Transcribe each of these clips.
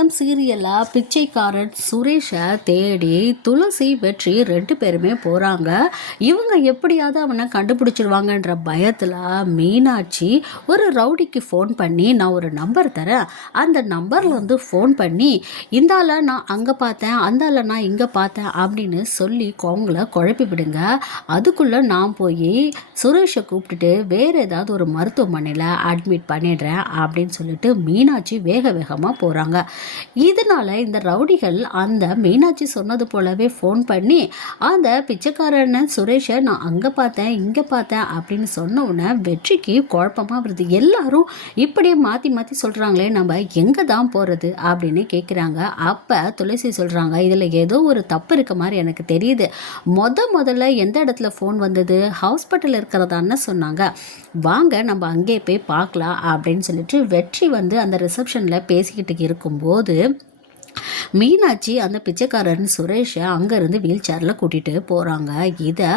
மங்களம் சீரியலில் பிச்சைக்காரன் சுரேஷை தேடி துளசி வெற்றி ரெண்டு பேருமே போகிறாங்க இவங்க எப்படியாவது அவனை கண்டுபிடிச்சிருவாங்கன்ற பயத்தில் மீனாட்சி ஒரு ரவுடிக்கு ஃபோன் பண்ணி நான் ஒரு நம்பர் தரேன். அந்த நம்பரில் வந்து ஃபோன் பண்ணி இந்தால நான் அங்கே பார்த்தேன். அந்தால நான் இங்கே பார்த்தேன். அப்படின்னு சொல்லி அவங்கள குழப்பி விடுங்க. அதுக்குள்ளே நான் போய் சுரேஷை கூப்பிட்டுட்டு வேறு ஏதாவது ஒரு மருத்துவமனையில் அட்மிட் பண்ணிடுறேன். அப்படின்னு சொல்லிட்டு மீனாட்சி வேக வேகமாக போகிறாங்க இதனால இந்த ரவுடிகள் அந்த மீனாட்சி சொன்னது போலவே ஃபோன் பண்ணி அந்த பிச்சைக்காரன் சுரேஷை நான் அங்கே பார்த்தேன் இங்கே பார்த்தேன் அப்படின்னு சொன்ன உடனே வெற்றிக்கு குழப்பமாக வருது. எல்லாரும் இப்படியே மாற்றி மாற்றி சொல்கிறாங்களே நம்ம எங்கே தான் போகிறது அப்படின்னு கேட்குறாங்க அப்போ துளசி சொல்கிறாங்க இதில் ஏதோ ஒரு தப்பு இருக்க மாதிரி எனக்கு தெரியுது. மொத முதல்ல எந்த இடத்துல ஃபோன் வந்தது? ஹாஸ்பிட்டல் இருக்கிறதான்னு சொன்னாங்க. வாங்க நம்ம அங்கே போய் பார்க்கலாம் அப்படின்னு சொல்லிட்டு வெற்றி வந்து அந்த ரிசப்ஷனில் பேசிக்கிட்டு இருக்கும்போது மீனாட்சி அந்த பிச்சைக்காரன் சுரேஷை அங்கேருந்து வீல் சேரில் கூட்டிகிட்டு போகிறாங்க இதை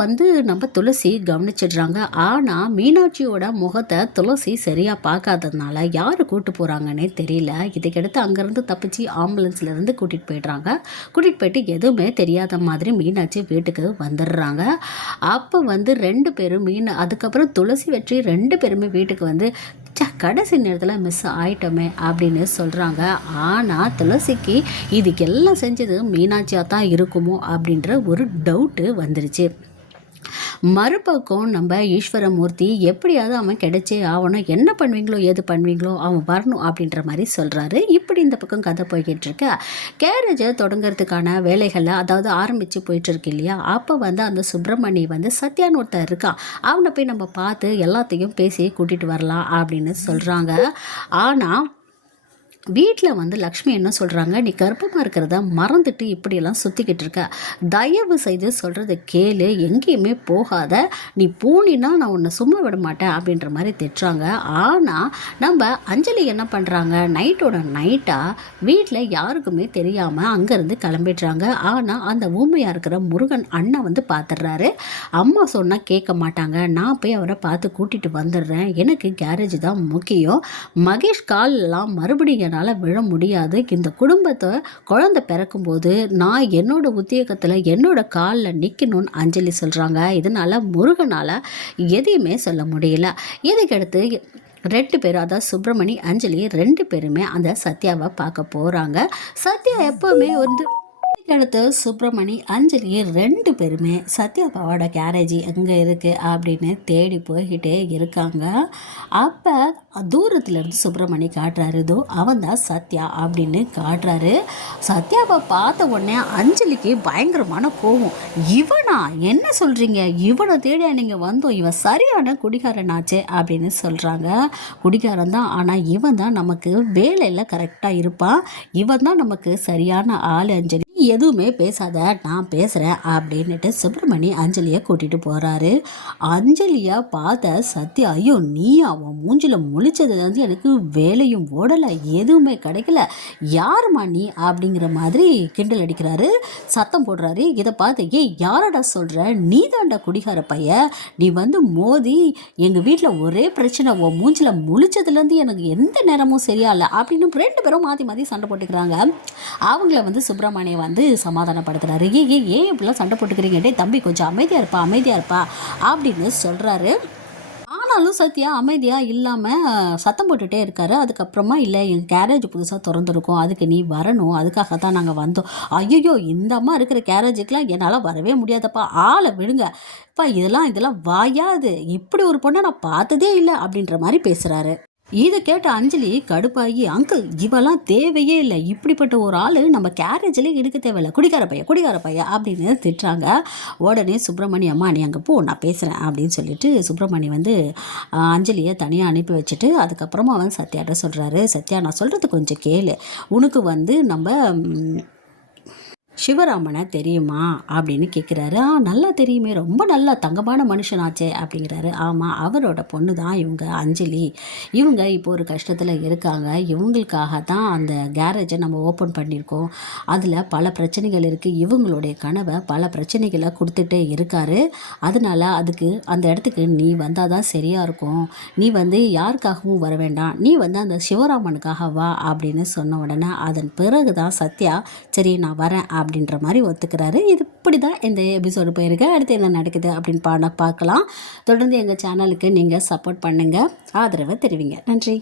வந்து நம்ம துளசி கவனிச்சிடுறாங்க. ஆனால் மீனாட்சியோட முகத்தை துளசி சரியாக பார்க்காததுனால யார் கூட்டு போகிறாங்கன்னே தெரியல. இதுக்கடுத்து அங்கேருந்து தப்பிச்சு ஆம்புலன்ஸ்லேருந்து கூட்டிகிட்டு போயிடுறாங்க. கூட்டிகிட்டு போயிட்டு எதுவுமே தெரியாத மாதிரி மீனாட்சி வீட்டுக்கு வந்துடுறாங்க. அப்போ வந்து ரெண்டு பேரும் மீன் அதுக்கப்புறம் துளசி வெற்றி ரெண்டு பேருமே வீட்டுக்கு வந்து ச்சே கடைசி நேரத்தில் மிஸ் ஆயிட்டோமே அப்படின்னு சொல்கிறாங்க ஆனால் துளசிக்கு இதுக்கெல்லாம் செஞ்சது மீனாட்சியாக தான் இருக்குமோ அப்படின்ற ஒரு டவுட்டு வந்துருச்சு. மறுபக்கம் நம்ம ஈஸ்வரமூர்த்தி எப்படியாவது அவன் கிடைச்சே ஆகணும். என்ன பண்ணுவீங்களோ ஏது பண்ணுவீங்களோ அவன் வரணும் அப்படின்ற மாதிரி சொல்கிறாரு இப்படி இந்த பக்கம் கதை போய்கிட்டு இருக்க கேரேஜை தொடங்குறதுக்கான வேலைகளை அதாவது ஆரம்பித்து போயிட்டுருக்கு இல்லையா? அப்போ வந்து அந்த சுப்பிரமணி வந்து சத்யான் ஒருத்தர் இருக்கான். அவனை போய் நம்ம பார்த்து எல்லாத்தையும் பேசி கூட்டிகிட்டு வரலாம் அப்படின்னு சொல்கிறாங்க ஆனால் வீட்டில் வந்து லக்ஷ்மி என்ன சொல்கிறாங்க நீ கர்ப்பமாக இருக்கிறத மறந்துட்டு இப்படியெல்லாம் சுற்றிக்கிட்டு இருக்க. தயவு செய்து சொல்கிறத கேளு. எங்கேயுமே போகாத. நீ போனினா நான் உன்னை சும்மா விட மாட்டேன். அப்படின்ற மாதிரி திட்டுறாங்க. ஆனால் நம்ம அஞ்சலி என்ன பண்ணுறாங்க நைட்டோட நைட்டாக வீட்டில் யாருக்குமே தெரியாமல் அங்கேருந்து கிளம்பிடுறாங்க. ஆனால் அந்த ஊமையாக இருக்கிற முருகன் அண்ணன் வந்து பார்த்துடுறாரு அம்மா சொன்னால் கேட்க மாட்டாங்க. நான் போய் அவரை பார்த்து கூட்டிகிட்டு வந்துடுறேன். எனக்கு கேரேஜ் தான் முக்கியம். மகேஷ் கால்லாம் மறுபடியும் என்னால் விழ முடியாது. இந்த குடும்பத்தை குழந்தை பிறக்கும்போது நான் என்னோட உத்தியோகத்தில் என்னோட காலில் நிற்கணும்னு அஞ்சலி சொல்கிறாங்க இதனால் முருகனால் எதையுமே சொல்ல முடியல. இதுக்கடுத்து ரெண்டு பேரும் அதாவது சுப்பிரமணி அஞ்சலி ரெண்டு பேருமே அந்த சத்யாவை பார்க்க போகிறாங்க சத்யா எப்போவுமே வந்து அடுத்து சுப்பிரமணி அஞ்சலி ரெண்டு பேருமே சத்யாபாவோட கேரேஜ் எங்கே இருக்குது அப்படின்னு தேடி போய்கிட்டே இருக்காங்க. அப்போ தூரத்துலேருந்து சுப்பிரமணி காட்டுறாரு இதோ அவன் தான் சத்யா அப்படின்னு காட்டுறாரு. சத்யாவை பார்த்த உடனே அஞ்சலிக்கு பயங்கரமான கோவம். இவனா? என்ன சொல்கிறீங்க இவனை தேடியா நீங்கள் வந்தோம்? இவன் சரியான குடிகாரனாச்சே அப்படின்னு சொல்கிறாங்க குடிகாரன் தான் ஆனால் இவன் தான் நமக்கு வேலையில் கரெக்டாக இருப்பான். இவன் தான் நமக்கு சரியான ஆள் அஞ்சலி. எதுவுமே பேசாத நான் பேசுகிறேன் அப்படின்னுட்டு சுப்பிரமணி அஞ்சலியை கூட்டிகிட்டு போகிறாரு அஞ்சலியை பார்த்த சத்யா ஐயோ நீ அவன் மூஞ்சில் முழிச்சதுலேருந்து எனக்கு வேலையும் ஓடலை எதுவுமே கிடைக்கல. யாரும்மா நீ அப்படிங்கிற மாதிரி கிண்டல் அடிக்கிறாரு. சத்தம் போடுறாரு. இதை பார்த்து ஏய் யாரடா சொல்கிற நீ தாண்டா குடிகார பைய. நீ வந்து மோதி எங்கள் வீட்டில் ஒரே பிரச்சனை உன் மூஞ்சில் முழிச்சதுலேருந்து எனக்கு எந்த நேரமும் சரியா இல்லை அப்படின்னு ரெண்டு பேரும் மாற்றி மாற்றி சண்டை போட்டுக்கிறாங்க. அவங்கள வந்து சுப்பிரமணியம் வந்து வந்து சமாதானப்படுத்துறாரு ஏ ஏ ஏன் இப்படிலாம் சண்டை போட்டுக்கிறீங்க? தம்பி கொஞ்சம் அமைதியாக இருப்பா அமைதியாக இருப்பா அப்படின்னு சொல்கிறாரு ஆனாலும் சத்யா அமைதியாக இல்லாமல் சத்தம் போட்டுகிட்டே இருக்காரு. அதுக்கப்புறமா இல்லை என் கேரேஜ் புதுசாக திறந்துருக்கோம். அதுக்கு நீ வரணும். அதுக்காக தான் நாங்கள் வந்தோம். ஐயோ இந்த அம்மா இருக்கிற கேரேஜுக்கெலாம் என்னால் வரவே முடியாதப்பா. ஆளை விடுங்க. இப்போ இதெல்லாம் இதெல்லாம் வாயாது. இப்படி ஒரு பொண்ணை நான் பார்த்ததே இல்லை. அப்படின்ற மாதிரி பேசுகிறாரு இதை கேட்ட அஞ்சலி கடுப்பாகி அங்கிள் இவெல்லாம் தேவையே இல்லை. இப்படிப்பட்ட ஒரு ஆள் நம்ம கேரேஜ்லேயே எடுக்க தேவையில்லை. குடிகார பையன் குடிகார பையன் அப்படின்னு திட்டுறாங்க. உடனே சுப்பிரமணி அம்மா நீ அங்கே போ நான் பேசுகிறேன் அப்படின்னு சொல்லிட்டு சுப்பிரமணி வந்து அஞ்சலியை தனியாக அனுப்பி வச்சுட்டு அதுக்கப்புறமா அவன் சத்யாட்ட சொல்கிறாரு சத்யா நான் சொல்கிறது கொஞ்சம் கேளு. உனக்கு வந்து நம்ம சிவராமனை தெரியுமா? அப்படின்னு கேட்குறாரு ஆ நல்லா தெரியுமே. ரொம்ப நல்லா தங்கமான மனுஷனாச்சே அப்படிங்கிறாரு. ஆமாம் அவரோட பொண்ணு தான் இவங்க அஞ்சலி. இவங்க இப்போ ஒரு கஷ்டத்தில் இருக்காங்க. இவங்களுக்காக தான் அந்த கேரேஜை நம்ம ஓப்பன் பண்ணியிருக்கோம். அதில் பல பிரச்சனைகள் இருக்குது இவங்களுடைய கனவை பல பிரச்சனைகளை கொடுத்துட்டே இருக்காரு. அதனால அதுக்கு அந்த இடத்துக்கு நீ வந்தால் தான் சரியாக இருக்கும். நீ வந்து யாருக்காகவும் வர வேண்டாம். நீ வந்து அந்த சிவராமனுக்காக வா அப்படின்னு சொன்ன உடனே அதன் பிறகு தான் சத்யா சரி நான் வரேன் அப்படின்ற மாதிரி ஒத்துக்கிறாரு. இது இப்படி தான் இந்த எபிசோடு போயிருக்கு. அடுத்து என்ன நடக்குது அப்படின்னு பாட பார்க்கலாம். தொடர்ந்து எங்கள் சேனலுக்கு நீங்கள் சப்போர்ட் பண்ணுங்கள் ஆதரவை தெரிவிங்க. நன்றி.